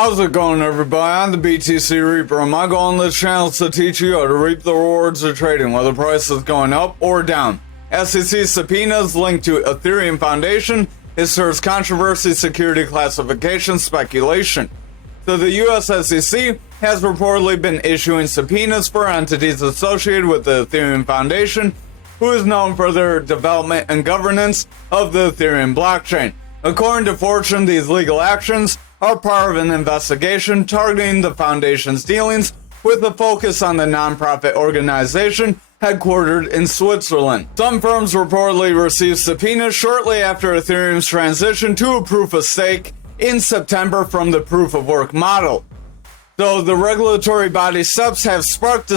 How's it going, everybody? I'm the BTC Reaper, and my goal on this channel is to teach you how to reap the rewards of trading, whether price is going up or down. SEC subpoenas linked to Ethereum Foundation. It serves controversy, security classification, speculation. So the US SEC has reportedly been issuing subpoenas for entities associated with the Ethereum Foundation, who is known for their development and governance of the Ethereum blockchain. According to Fortune, these legal actions are part of an investigation targeting the Foundation's dealings with a focus on the nonprofit organization headquartered in Switzerland. Some firms reportedly received subpoenas shortly after Ethereum's transition to a proof of stake in September from the proof of work model. Though the regulatory body steps have sparked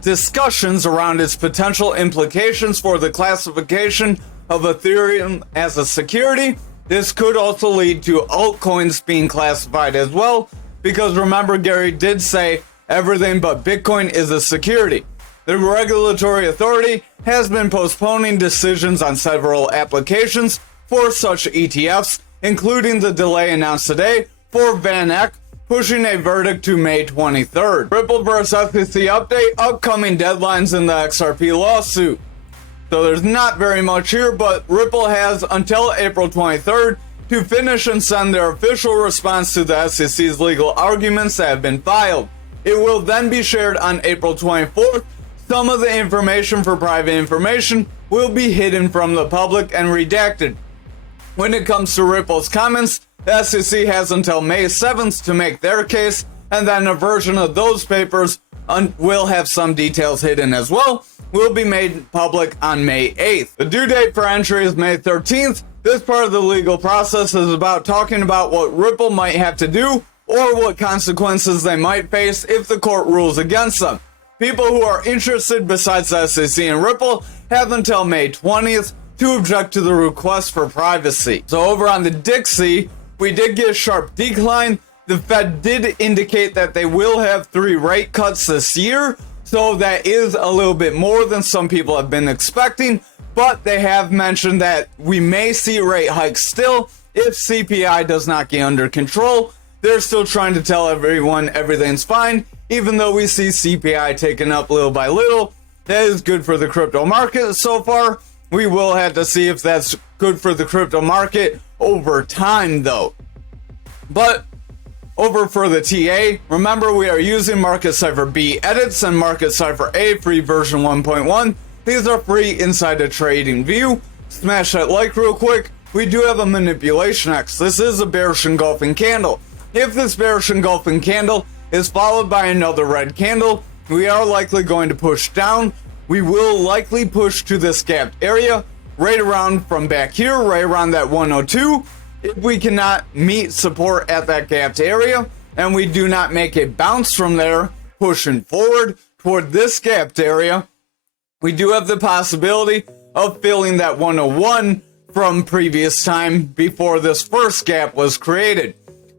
discussions around its potential implications for the classification of Ethereum as a security, this could also lead to altcoins being classified as well, because remember, Gary did say everything but Bitcoin is a security. The regulatory authority has been postponing decisions on several applications for such ETFs, including the delay announced today for Van Eck, pushing a verdict to May 23rd. Ripple vs. SEC update, upcoming deadlines in the XRP lawsuit. So there's not very much here, but Ripple has until April 23rd to finish and send their official response to the SEC's legal arguments that have been filed. It will then be shared on April 24th. Some of the information for private information will be hidden from the public and redacted. When it comes to Ripple's comments, the SEC has until May 7th to make their case, and then a version of those papers will have some details hidden as well, will be made public on May 8th. The due date for entry is May 13th. This part of the legal process is about talking about what Ripple might have to do or what consequences they might face if the court rules against them. People who are interested besides the SEC and Ripple have until May 20th to object to the request for privacy. So over on the Dixie, we did get a sharp decline. The Fed did indicate that they will have 3 rate cuts this year, so that is a little bit more than some people have been expecting, but they have mentioned that we may see rate hikes still if CPI does not get under control. They're still trying to tell everyone everything's fine, even though we see CPI taken up little by little. That is good for the crypto market so far. We will have to see if that's good for the crypto market over time though. But over for the TA, remember we are using Market Cipher B edits and Market Cipher A free version 1.1. These are free inside the trading view. Smash that like real quick. We do have a manipulation X. This is a bearish engulfing candle. If this bearish engulfing candle is followed by another red candle, we are likely going to push down. We will likely push to this gapped area right around from back here, right around that 102. If we cannot meet support at that gapped area and we do not make a bounce from there, pushing forward toward this gapped area, we do have the possibility of filling that 101 from previous time before this first gap was created.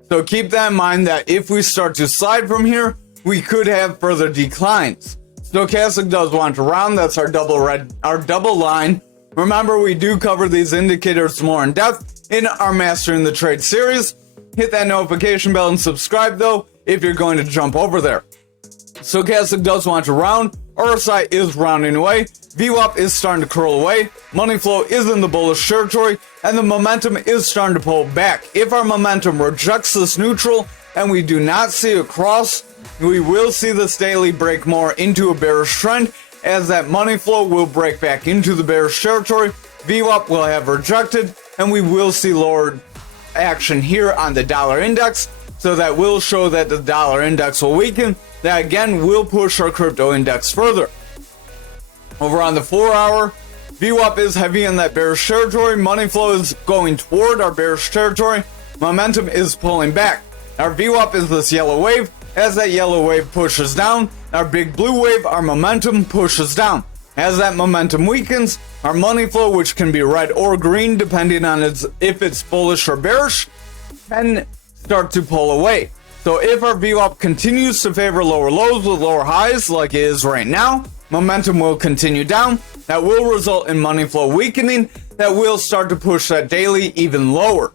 So keep that in mind that if we start to slide from here, we could have further declines. Stochastic does want to round. That's our double line. Remember, we do cover these indicators more in depth in our Mastering the Trade series. Hit that notification bell and subscribe though if you're going to jump over there. Stochastic does want to round. RSI is rounding away. VWAP is starting to curl away. Money flow is in the bullish territory, and the momentum is starting to pull back. If our momentum rejects this neutral and we do not see a cross, we will see this daily break more into a bearish trend, as that money flow will break back into the bearish territory. VWAP will have rejected, and we will see lower action here on the dollar index. So that will show that the dollar index will weaken. That again will push our crypto index further. Over on the 4 hour, VWAP is heavy in that bearish territory. Money flow is going toward our bearish territory. Momentum is pulling back. Our VWAP is this yellow wave. As that yellow wave pushes down, our big blue wave, our momentum pushes down. As that momentum weakens, our money flow, which can be red or green depending on if it's bullish or bearish, can start to pull away. So if our VWAP continues to favor lower lows with lower highs like it is right now, momentum will continue down. That will result in money flow weakening. That will start to push that daily even lower.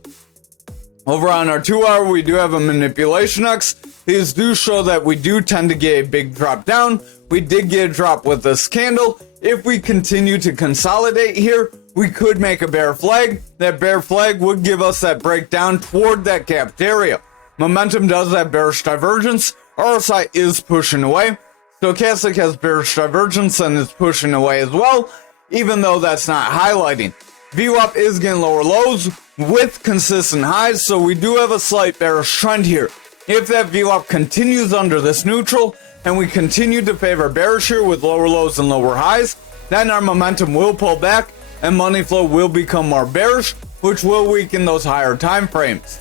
Over on our 2-hour, we do have a manipulation X. These do show that we do tend to get a big drop down. We did get a drop with this candle. If we continue to consolidate here, we could make a bear flag. That bear flag would give us that breakdown toward that gapped area. Momentum does have bearish divergence. RSI is pushing away. Stochastic has bearish divergence and is pushing away as well, even though that's not highlighting. VWAP is getting lower lows with consistent highs, so we do have a slight bearish trend here. If that VWAP continues under this neutral, and we continue to favor bearish here with lower lows and lower highs, then our momentum will pull back, and money flow will become more bearish, which will weaken those higher time frames.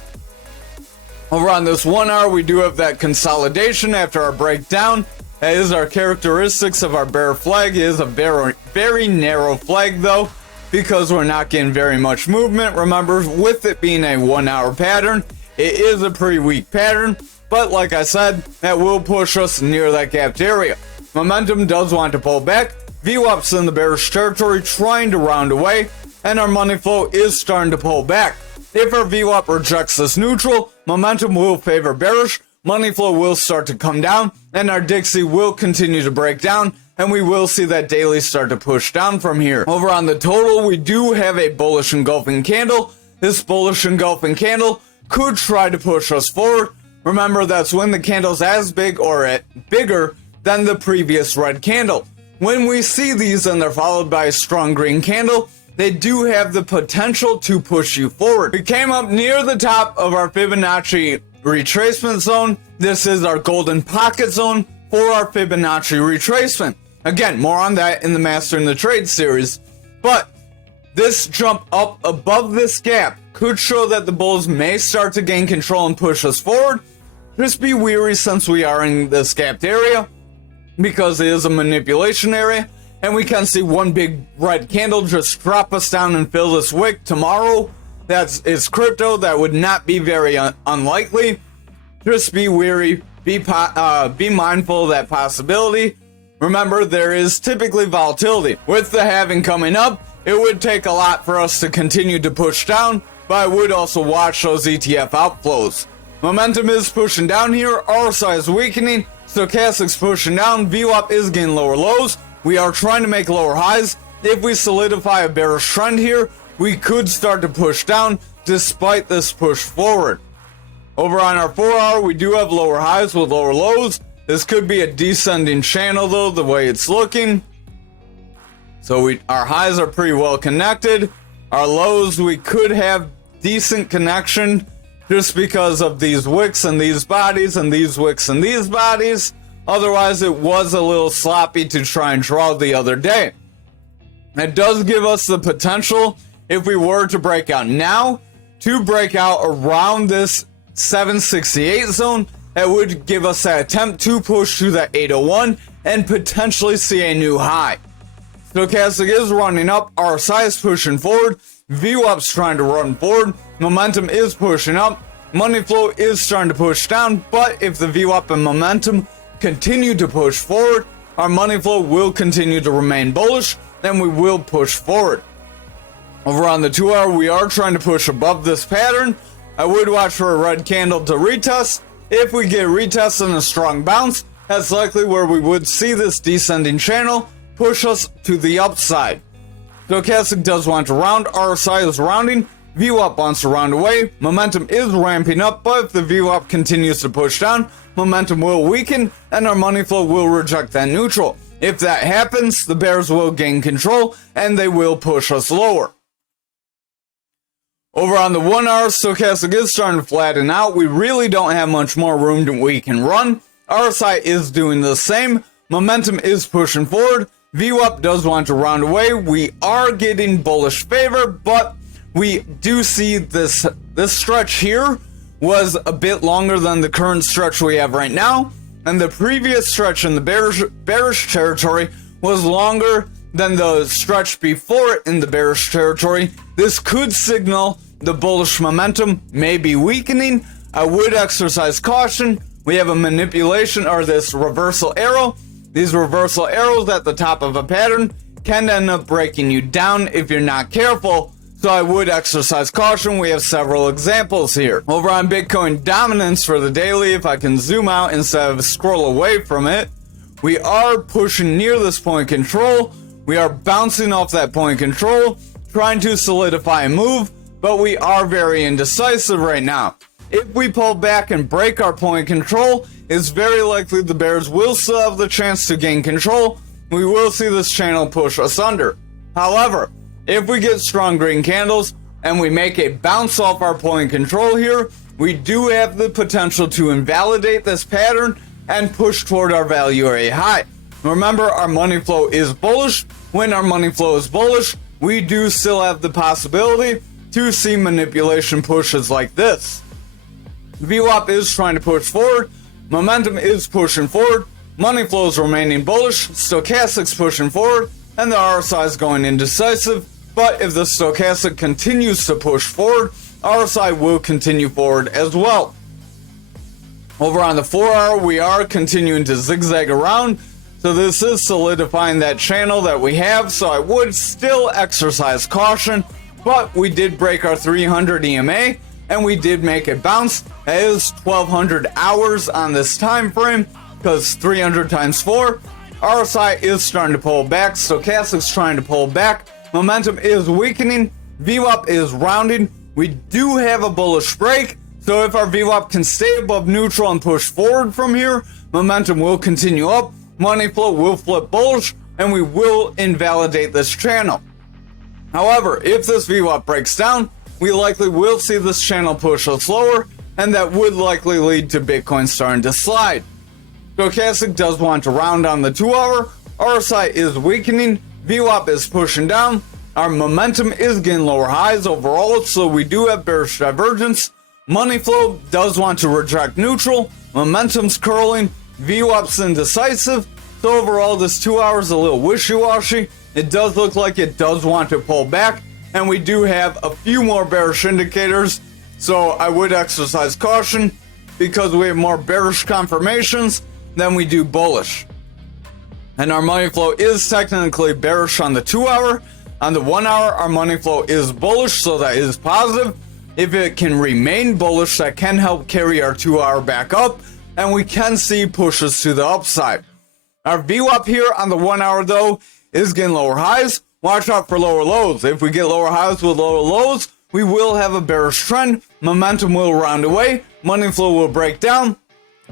Over on this 1-hour, we do have that consolidation after our breakdown. That is our characteristics of our bear flag. It is a very narrow flag though, because we're not getting very much movement. Remember, with it being a 1-hour pattern, it is a pretty weak pattern, but like I said, that will push us near that gapped area. Momentum does want to pull back. VWAP's in the bearish territory trying to round away, and our money flow is starting to pull back. If our VWAP rejects this neutral, momentum will favor bearish, money flow will start to come down, and our Dixie will continue to break down, and we will see that daily start to push down from here. Over on the total, we do have a bullish engulfing candle. This bullish engulfing candle could try to push us forward. Remember, that's when the candle's as big or bigger than the previous red candle. When we see these and they're followed by a strong green candle, they do have the potential to push you forward. We came up near the top of our Fibonacci retracement zone. This is our golden pocket zone for our Fibonacci retracement. Again, more on that in the Mastering the Trade series. But this jump up above this gap could show that the bulls may start to gain control and push us forward. Just be wary since we are in this gapped area, because it is a manipulation area, and we can see one big red candle just drop us down and fill this wick tomorrow. It's crypto. That would not be very unlikely. Just be wary, be mindful of that possibility. Remember, there is typically volatility. With the halving coming up, it would take a lot for us to continue to push down, but I would also watch those ETF outflows. Momentum is pushing down here, RSI is weakening, Stochastic's pushing down, VWAP is getting lower lows. We are trying to make lower highs. If we solidify a bearish trend here, we could start to push down despite this push forward. Over on our 4-hour, we do have lower highs with lower lows. This could be a descending channel though, the way it's looking. So our highs are pretty well connected. Our lows, we could have decent connection just because of these wicks and these bodies and these wicks and these bodies. Otherwise, it was a little sloppy to try and draw the other day. It does give us the potential, if we were to break out now, to break out around this 768 zone. That would give us that attempt to push to that 801 and potentially see a new high. Stochastic is running up, RSI is pushing forward, VWAP's trying to run forward, momentum is pushing up, money flow is starting to push down, but if the VWAP and momentum continue to push forward, our money flow will continue to remain bullish, and we will push forward. Over on the 2-hour, we are trying to push above this pattern. I would watch for a red candle to retest. If we get a retest and a strong bounce, that's likely where we would see this descending channel push us to the upside. Stochastic does want to round, RSI is rounding, VWAP wants to round away, momentum is ramping up, but if the VWAP continues to push down, momentum will weaken, and our money flow will reject that neutral. If that happens, the bears will gain control, and they will push us lower. Over on the 1-hour, Stochastic is starting to flatten out. We really don't have much more room that we can run. RSI is doing the same. Momentum is pushing forward. VWAP does want to round away. We are getting bullish favor, but we do see this stretch here was a bit longer than the current stretch we have right now, and the previous stretch in the bearish territory was longer than the stretch before it in the bearish territory. This could signal the bullish momentum may be weakening. I would exercise caution. We have a manipulation, or this reversal arrow. These reversal arrows at the top of a pattern can end up breaking you down if you're not careful. so I would exercise caution. We have several examples here. Over on Bitcoin dominance for the daily, if I can zoom out instead of scroll away from it, we are pushing near this point control. We are bouncing off that point control, trying to solidify a move, but we are very indecisive right now. If we pull back and break our point control, it's very likely the bears will still have the chance to gain control. We will see this channel push us under. However, if we get strong green candles and we make a bounce off our point control here, we do have the potential to invalidate this pattern and push toward our value area high. Remember, our money flow is bullish. When our money flow is bullish, we do still have the possibility to see manipulation pushes like this. VWAP is trying to push forward, momentum is pushing forward, money flow is remaining bullish, stochastic's pushing forward, and the RSI is going indecisive. But if the stochastic continues to push forward, RSI will continue forward as well. Over on the 4-hour, we are continuing to zigzag around, so this is solidifying that channel that we have, so I would still exercise caution, but we did break our 300 EMA, and we did make a bounce. That is 1200 hours on this time frame, because 300 times 4, RSI is starting to pull back, stochastic's trying to pull back, momentum is weakening, VWAP is rounding, we do have a bullish break, so if our VWAP can stay above neutral and push forward from here, momentum will continue up, money flow will flip bullish, and we will invalidate this channel. However, if this VWAP breaks down, we likely will see this channel push us lower, and that would likely lead to Bitcoin starting to slide. Stochastic does want to round on the 2-hour, RSI is weakening, VWAP is pushing down, our momentum is getting lower highs overall, so we do have bearish divergence. Money flow does want to reject neutral, momentum's curling, VWAP's indecisive, so overall this 2 hours is a little wishy-washy. It does look like it does want to pull back, and we do have a few more bearish indicators, so I would exercise caution because we have more bearish confirmations than we do bullish. And our money flow is technically bearish on the 2-hour. On the 1-hour, our money flow is bullish, so that is positive. If it can remain bullish, that can help carry our 2-hour back up, and we can see pushes to the upside. Our VWAP here on the 1-hour, though, is getting lower highs. Watch out for lower lows. If we get lower highs with lower lows, we will have a bearish trend. Momentum will round away, money flow will break down,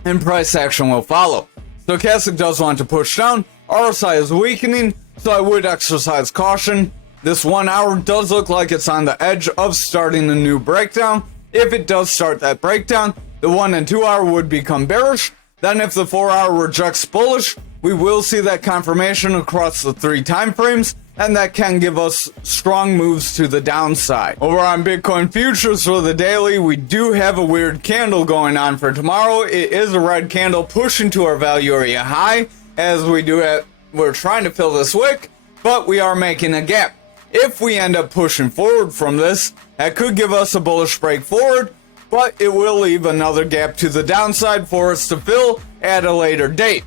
and price action will follow. Stochastic does want to push down. RSI is weakening, so I would exercise caution. This 1-hour does look like it's on the edge of starting a new breakdown. If it does start that breakdown, the 1 and 2-hour would become bearish. Then if the 4-hour rejects bullish, we will see that confirmation across the 3 time frames, and that can give us strong moves to the downside. Over on Bitcoin futures for the daily, we do have a weird candle going on for tomorrow. It is a red candle pushing to our value area high, as we're trying to fill this wick, but we are making a gap. If we end up pushing forward from this, that could give us a bullish break forward, but it will leave another gap to the downside for us to fill at a later date.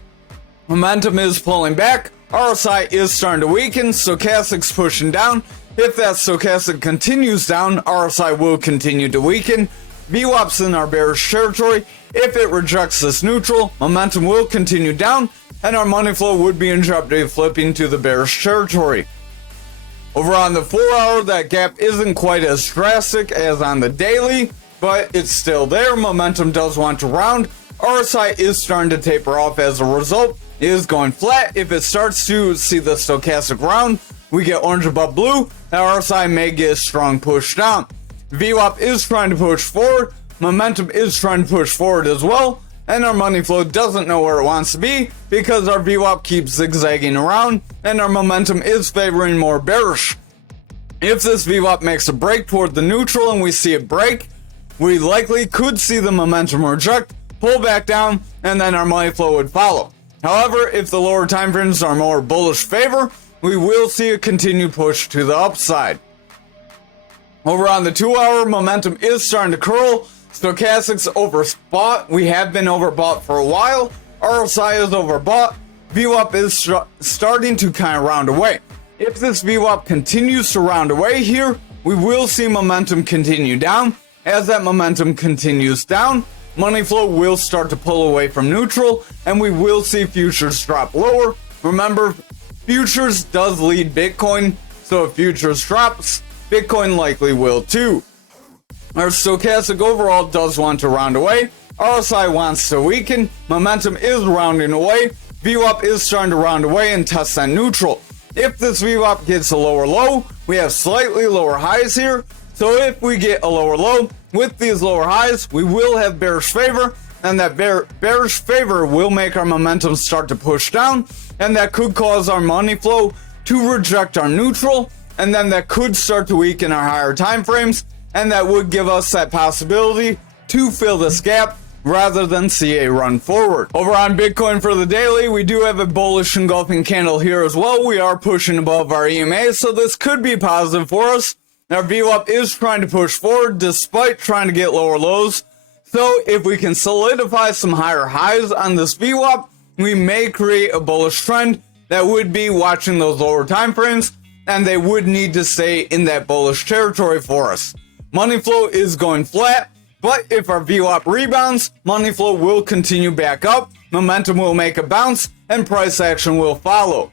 Momentum is pulling back, RSI is starting to weaken, stochastic's pushing down. If that stochastic continues down, RSI will continue to weaken. VWAP's in our bearish territory. If it rejects this neutral, momentum will continue down, and our money flow would be in jeopardy of flipping to the bearish territory. Over on the 4-hour, that gap isn't quite as drastic as on the daily, but it's still there. Momentum does want to round. RSI is starting to taper off as a result. It is going flat. If it starts to see the stochastic round, we get orange above blue, and RSI may get a strong push down. VWAP is trying to push forward. Momentum is trying to push forward as well. And our money flow doesn't know where it wants to be because our VWAP keeps zigzagging around and our momentum is favoring more bearish. If this VWAP makes a break toward the neutral and we see it break, we likely could see the momentum reject, pull back down, and then our money flow would follow. However, if the lower time frames are more bullish favor, we will see a continued push to the upside. Over on the 2-hour, momentum is starting to curl. Stochastic's overbought. We have been overbought for a while. RSI is overbought. VWAP is starting to kind of round away. If this VWAP continues to round away here, we will see momentum continue down. As that momentum continues down, money flow will start to pull away from neutral, and we will see futures drop lower. Remember, futures does lead Bitcoin, so if futures drops, Bitcoin likely will too. Our stochastic overall does want to round away. RSI wants to weaken. Momentum is rounding away. VWAP is starting to round away and test that neutral. If this VWAP gets a lower low, we have slightly lower highs here. So if we get a lower low with these lower highs, we will have bearish favor, and that bearish favor will make our momentum start to push down, and that could cause our money flow to reject our neutral, and then that could start to weaken our higher time frames, and that would give us that possibility to fill this gap rather than see a run forward. Over on Bitcoin for the daily, we do have a bullish engulfing candle here as well. We are pushing above our EMA, so this could be positive for us. Our VWAP is trying to push forward despite trying to get lower lows. So if we can solidify some higher highs on this VWAP, we may create a bullish trend that would be watching those lower time frames, and they would need to stay in that bullish territory for us. Money flow is going flat, but if our VWAP rebounds, money flow will continue back up, momentum will make a bounce, and price action will follow.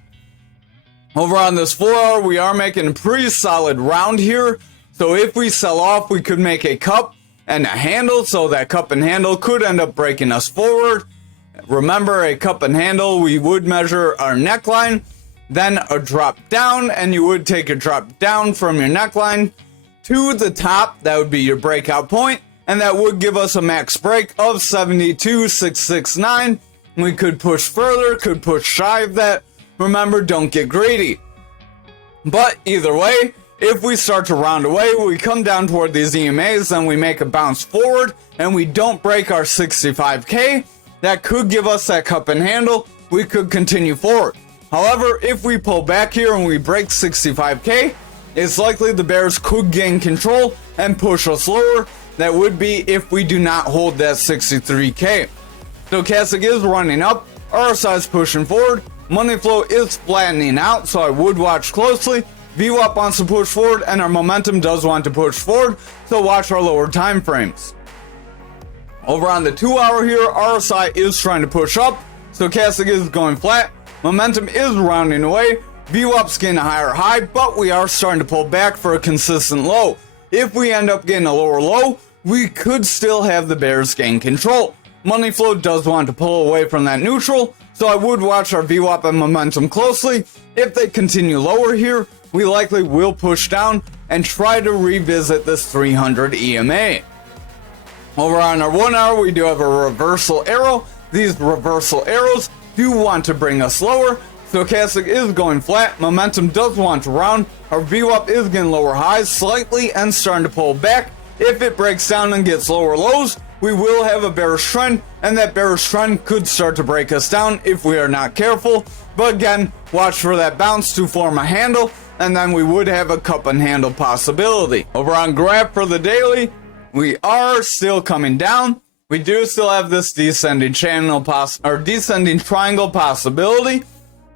Over on this 4-hour, we are making a pretty solid round here. So if we sell off, we could make a cup and a handle. So that cup and handle could end up breaking us forward. Remember, a cup and handle, we would measure our neckline, then a drop down, and you would take a drop down from your neckline to the top. That would be your breakout point, and that would give us a max break of 72,669. We could push further, could push shy of that. Remember, don't get greedy. But either way, if we start to round away, we come down toward these EMAs, then we make a bounce forward, and we don't break our 65K, that could give us that cup and handle. We could continue forward. However, if we pull back here and we break 65K, it's likely the bears could gain control and push us lower. That would be if we do not hold that 63K. Stochastic is running up, RSI is pushing forward, money flow is flattening out, so I would watch closely. VWAP wants to push forward, and our momentum does want to push forward, so watch our lower time frames. Over on the 2-hour here, RSI is trying to push up, stochastic is going flat, momentum is rounding away, VWAP's getting a higher high, but we are starting to pull back for a consistent low. If we end up getting a lower low, we could still have the bears gain control. Money flow does want to pull away from that neutral, so I would watch our VWAP and momentum closely. If they continue lower here, we likely will push down and try to revisit this 300 EMA. Over on our 1-hour, we do have a reversal arrow. These reversal arrows do want to bring us lower. Stochastic is going flat, momentum does want to round. Our VWAP is getting lower highs slightly and starting to pull back. If it breaks down and gets lower lows, we will have a bearish trend, and that bearish trend could start to break us down if we are not careful. But again, watch for that bounce to form a handle, and then we would have a cup and handle possibility. Over on graph for the daily, we are still coming down. We do still have this descending channel descending triangle possibility.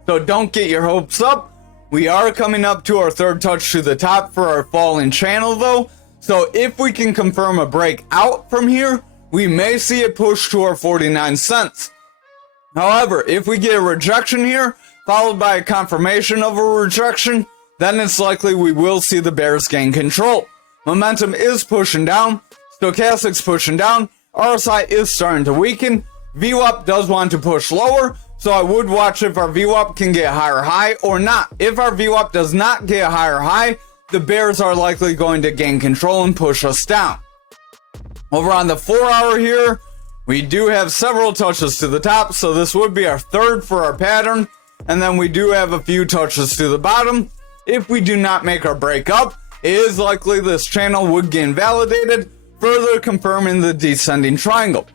So don't get your hopes up. We are coming up to our third touch to the top for our falling channel though. So if we can confirm a breakout from here, we may see it push to our 49 cents. However, if we get a rejection here, followed by a confirmation of a rejection, then it's likely we will see the bears gain control. Momentum is pushing down, stochastic's pushing down, RSI is starting to weaken, VWAP does want to push lower, so I would watch if our VWAP can get a higher high or not. If our VWAP does not get a higher high, the bears are likely going to gain control and push us down. Over on the 4-hour here, we do have several touches to the top, so this would be our third for our pattern, and then we do have a few touches to the bottom. If we do not make our break up, it is likely this channel would get invalidated, further confirming the descending triangle.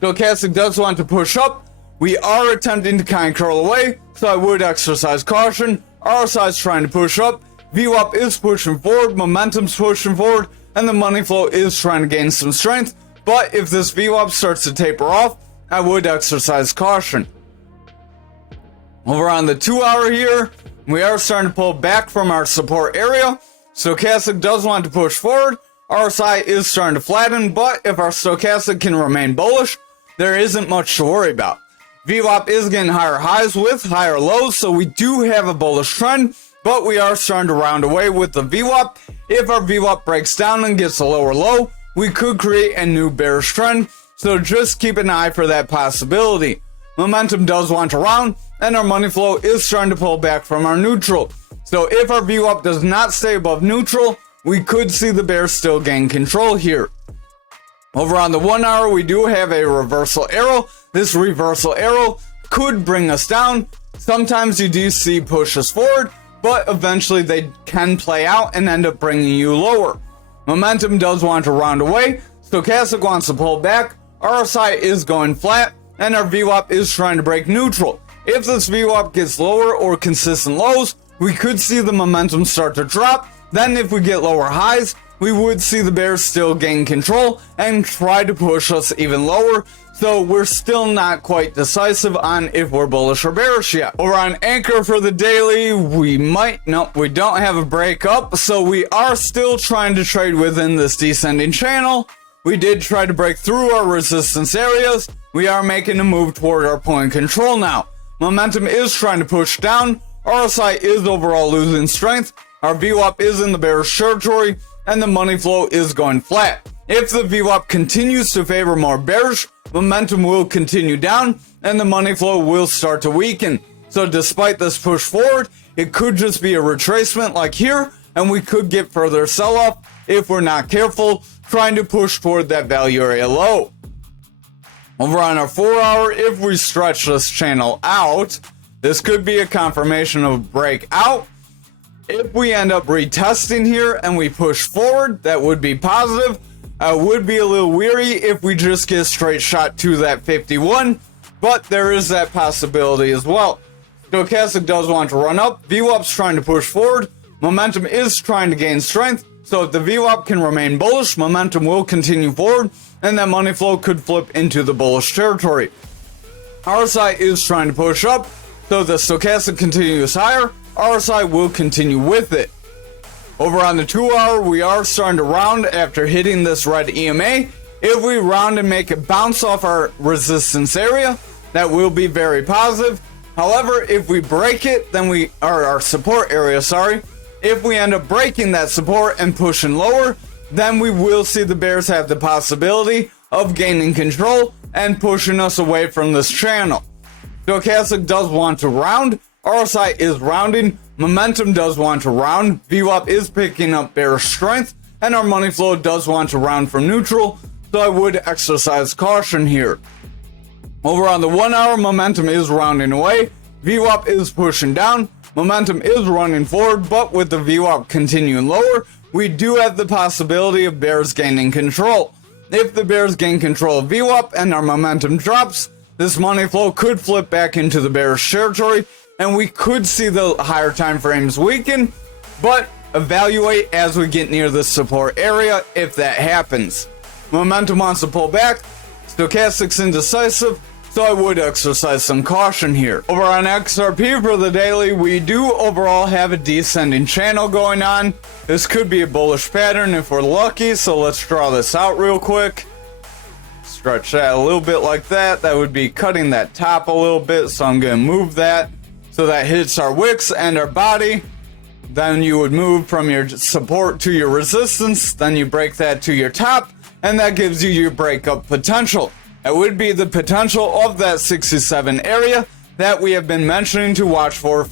Stochastic does want to push up. We are attempting to kind of curl away, so I would exercise caution. RSI is trying to push up, VWAP is pushing forward, momentum's pushing forward, and the money flow is trying to gain some strength. But if this VWAP starts to taper off, I would exercise caution. Over on the 2-hour here, we are starting to pull back from our support area. Stochastic does want to push forward. RSI is starting to flatten, but if our stochastic can remain bullish, there isn't much to worry about. VWAP is getting higher highs with higher lows, so we do have a bullish trend, but we are starting to round away with the VWAP. If our VWAP breaks down and gets a lower low, we could create a new bearish trend, so just keep an eye for that possibility. Momentum does want to round, and our money flow is starting to pull back from our neutral. So if our VWAP does not stay above neutral, we could see the bears still gain control here. Over on the 1 hour, we do have a reversal arrow. This reversal arrow could bring us down. Sometimes you do see pushes forward, but eventually they can play out and end up bringing you lower. Momentum does want to round away. Stochastic wants to pull back. RSI is going flat, and our VWAP is trying to break neutral. If this VWAP gets lower or consistent lows, we could see the momentum start to drop. Then if we get lower highs, we would see the bears still gain control and try to push us even lower. So we're still not quite decisive on if we're bullish or bearish yet. Over on Ankr for the daily, we don't have a break up, so we are still trying to trade within this descending channel. We did try to break through our resistance areas. We are making a move toward our point control now. Momentum is trying to push down. RSI is overall losing strength. Our VWAP is in the bearish territory, and the money flow is going flat. If the VWAP continues to favor more bearish, momentum will continue down, and the money flow will start to weaken. So despite this push forward, it could just be a retracement like here, and we could get further sell-off if we're not careful, trying to push toward that value area low. Over on our 4 hour, if we stretch this channel out, this could be a confirmation of a breakout. If we end up retesting here and we push forward, that would be positive. I would be a little weary if we just get straight shot to that 51, but there is that possibility as well. Stochastic does want to run up. VWAP's trying to push forward. Momentum is trying to gain strength. So if the VWAP can remain bullish, momentum will continue forward, and that money flow could flip into the bullish territory. RSI is trying to push up. So if the stochastic continues higher, RSI will continue with it. Over on the 2 hour, we are starting to round after hitting this red EMA. If we round and make it bounce off our resistance area, that will be very positive. However, if we break it, then our support area, if we end up breaking that support and pushing lower, then we will see the bears have the possibility of gaining control and pushing us away from this channel. Stochastic does want to round. RSI is rounding. Momentum does want to round. VWAP is picking up bearish strength, and our money flow does want to round from neutral, so I would exercise caution here. Over on the 1 hour, momentum is rounding away. VWAP is pushing down. Momentum is running forward, but with the VWAP continuing lower, we do have the possibility of bears gaining control. If the bears gain control of VWAP and our momentum drops, this money flow could flip back into the bearish territory, and we could see the higher time frames weaken, but evaluate as we get near the support area if that happens. Momentum wants to pull back. Stochastic's indecisive, so I would exercise some caution here. Over on XRP for the daily, we do overall have a descending channel going on. This could be a bullish pattern if we're lucky, so let's draw this out real quick. Stretch that a little bit like that. That would be cutting that top a little bit, so I'm going to move that so that hits our wicks and our body. Then you would move from your support to your resistance, then you break that to your top, and that gives you your breakup potential. It would be the potential of that 67 area that we have been mentioning to watch for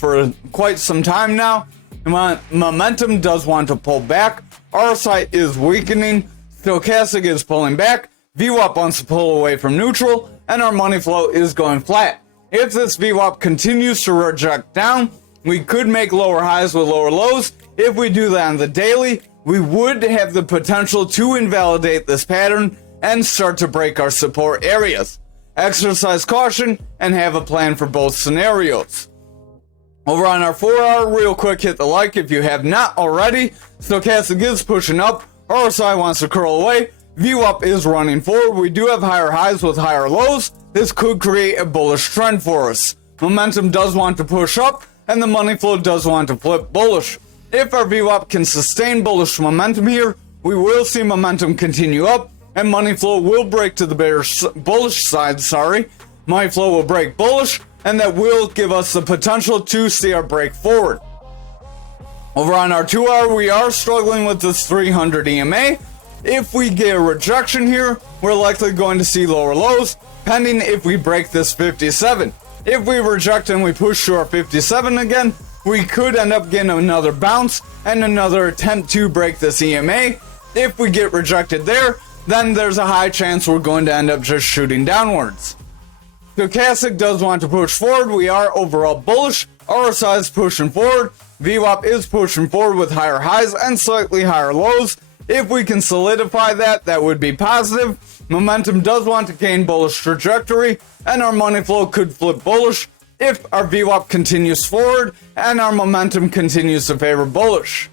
quite some time now. Momentum does want to pull back. RSI is weakening. Stochastic is pulling back. VWAP wants to pull away from neutral, and our money flow is going flat. If this VWAP continues to reject down, we could make lower highs with lower lows. If we do that on the daily, we would have the potential to invalidate this pattern and start to break our support areas. Exercise caution and have a plan for both scenarios. Over on our 4 hour, real quick, hit the like if you have not already. Stochastic is pushing up. RSI wants to curl away. VWAP is running forward. We do have higher highs with higher lows. This could create a bullish trend for us. Momentum does want to push up, and the money flow does want to flip bullish. If our VWAP can sustain bullish momentum here, we will see momentum continue up, and money flow will break to the bullish side, Money flow will break bullish, and that will give us the potential to see our break forward. Over on our 2 hour, we are struggling with this 300 EMA. If we get a rejection here, we're likely going to see lower lows, pending if we break this 57. If we reject and we push to our 57 again, we could end up getting another bounce and another attempt to break this EMA. If we get rejected there, then there's a high chance we're going to end up just shooting downwards. Stochastic does want to push forward. We are overall bullish. RSI is pushing forward. VWAP is pushing forward with higher highs and slightly higher lows. If we can solidify that, that would be positive. Momentum does want to gain bullish trajectory, and our money flow could flip bullish if our VWAP continues forward and our momentum continues to favor bullish.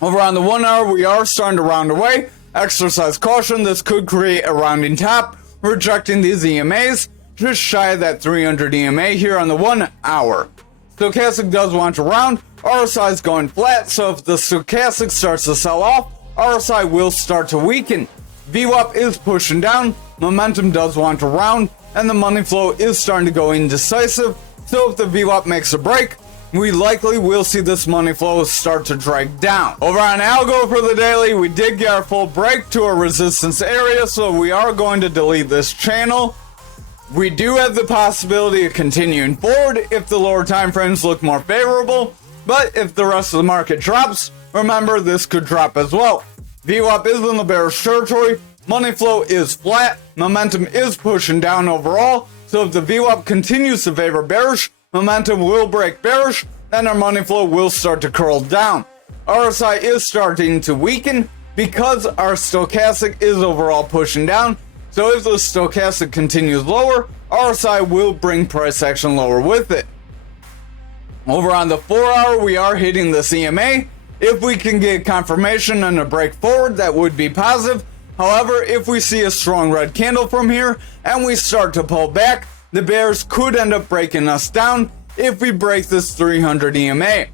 Over on the 1 hour, we are starting to round away. Exercise caution, this could create a rounding top, rejecting these EMAs, just shy of that 300 EMA here on the 1 hour. Stochastic does want to round. RSI is going flat, so if the stochastic starts to sell off, RSI will start to weaken. VWAP is pushing down, momentum does want to round, and the money flow is starting to go indecisive, so if the VWAP makes a break, we likely will see this money flow start to drag down. Over on ALGO for the daily, we did get our full break to a resistance area, so we are going to delete this channel. We do have the possibility of continuing forward if the lower time frames look more favorable, but if the rest of the market drops, remember this could drop as well. VWAP is in the bearish territory, money flow is flat, momentum is pushing down overall, so if the VWAP continues to favor bearish, momentum will break bearish, and our money flow will start to curl down. RSI is starting to weaken because our stochastic is overall pushing down, so if the stochastic continues lower, RSI will bring price action lower with it. Over on the 4 hour, we are hitting the CMA. If we can get confirmation and a break forward, that would be positive. However, if we see a strong red candle from here and we start to pull back, the bears could end up breaking us down if we break this 300 EMA.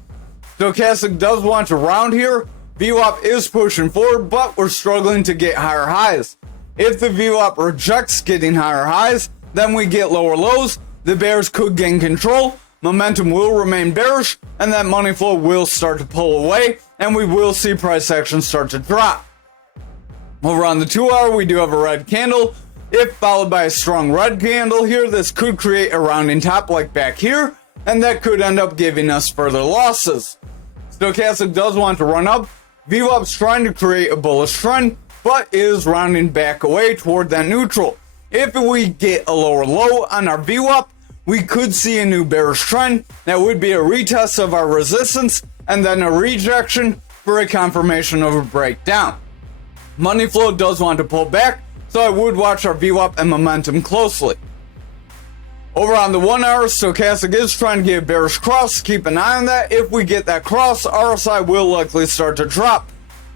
Stochastic does want to round here. VWAP is pushing forward, but we're struggling to get higher highs. If the VWAP rejects getting higher highs, then we get lower lows. The bears could gain control. Momentum will remain bearish, and that money flow will start to pull away, and we will see price action start to drop. Over on the 2 hour, we do have a red candle. If followed by a strong red candle here, this could create a rounding top like back here, and that could end up giving us further losses. Stochastic does want to run up. VWAP's trying to create a bullish trend, but is rounding back away toward that neutral. If we get a lower low on our VWAP, we could see a new bearish trend. That would be a retest of our resistance and then a rejection for a confirmation of a breakdown. Money flow does want to pull back, so I would watch our VWAP and momentum closely. Over on the 1 hour, stochastic is trying to get a bearish cross. Keep an eye on that. If we get that cross, RSI will likely start to drop.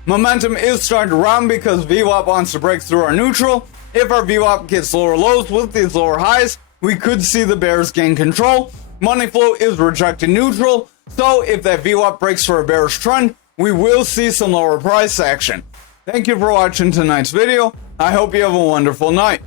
Momentum is starting to round because VWAP wants to break through our neutral. If our VWAP gets lower lows with these lower highs, we could see the bears gain control. Money flow is rejecting neutral, so if that VWAP breaks for a bearish trend, we will see some lower price action. Thank you for watching tonight's video. I hope you have a wonderful night.